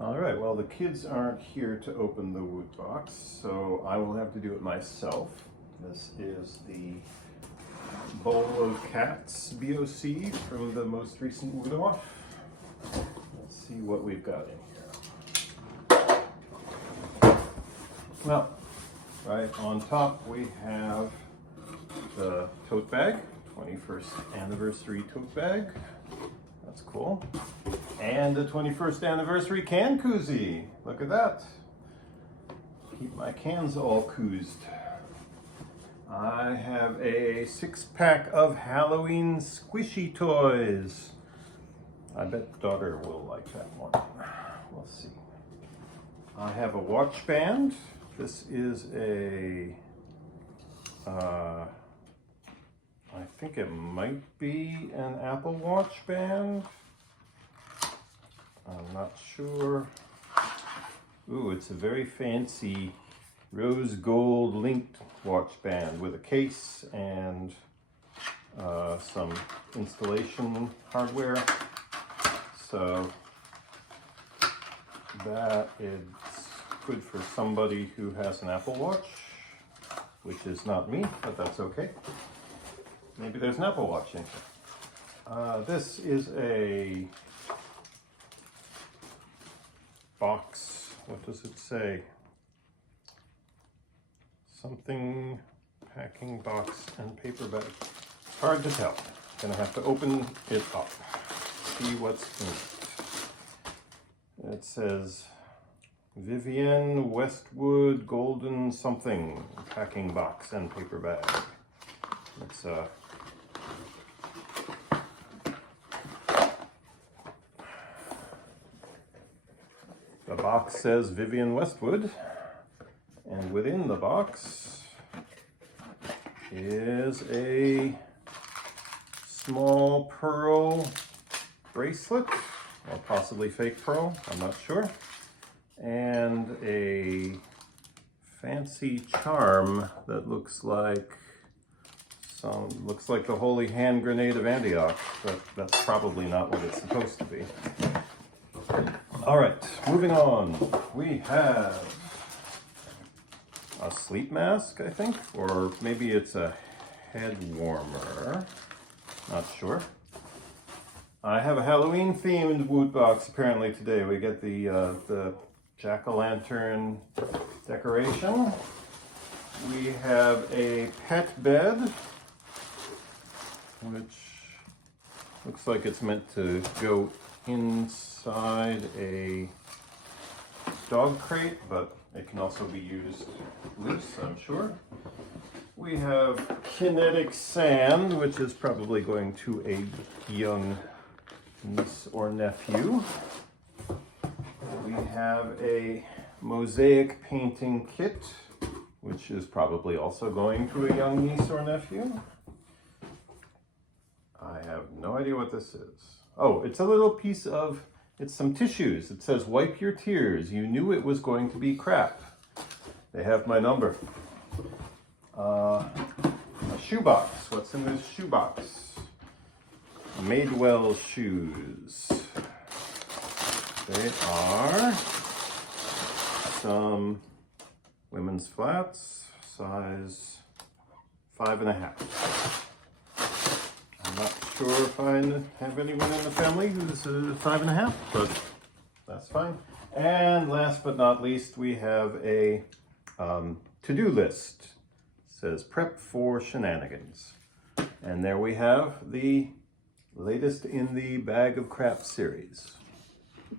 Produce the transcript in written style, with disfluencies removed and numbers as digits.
All right, well, the kids aren't here to open the Woot box, so I will have to do it myself. This is the Bowl of Cats BOC from the most recent Woot off. Let's see what we've got in here. Well, right on top we have the tote bag, 21st anniversary tote bag. That's cool. And the 21st anniversary can koozie. Look at that. Keep my cans all koozed. I have a 6-pack of Halloween squishy toys. I bet daughter will like that one. We'll see. I have a watch band. This is a, I think it might be an Apple Watch band. I'm not sure. Ooh, it's a very fancy rose gold linked watch band with a case and some installation hardware. So that is good for somebody who has an Apple Watch, which is not me, but that's okay. Maybe there's an Apple Watch in here. This is a box. What does it say? Something packing box and paper bag. Hard to tell. Gonna have to open it up. See what's in it. It says Vivienne Westwood Golden something packing box and paper bag. It's the box says Vivienne Westwood, and within the box is a small pearl bracelet, or possibly fake pearl, I'm not sure, and a fancy charm that looks like the Holy Hand Grenade of Antioch, but that's probably not what it's supposed to be. All right, moving on. We have a sleep mask, I think, or maybe it's a head warmer. Not sure. I have a Halloween themed Woot box apparently today. We get the jack-o'-lantern decoration. We have a pet bed, which looks like it's meant to go inside a dog crate, but it can also be used loose, I'm sure. We have kinetic sand, which is probably going to a young niece or nephew. We have a mosaic painting kit, which is probably also going to a young niece or nephew. I have no idea what this is. Oh, it's a little piece of, it's some tissues. It says, wipe your tears. You knew it was going to be crap. They have my number. A shoebox. What's in this shoebox? Madewell shoes. They are some women's flats, size 5.5. I'm not sure if I have anyone in the family who's 5.5, but that's fine. And last but not least, we have a to-do list. It says prep for shenanigans. And there we have the latest in the Bag of Crap series.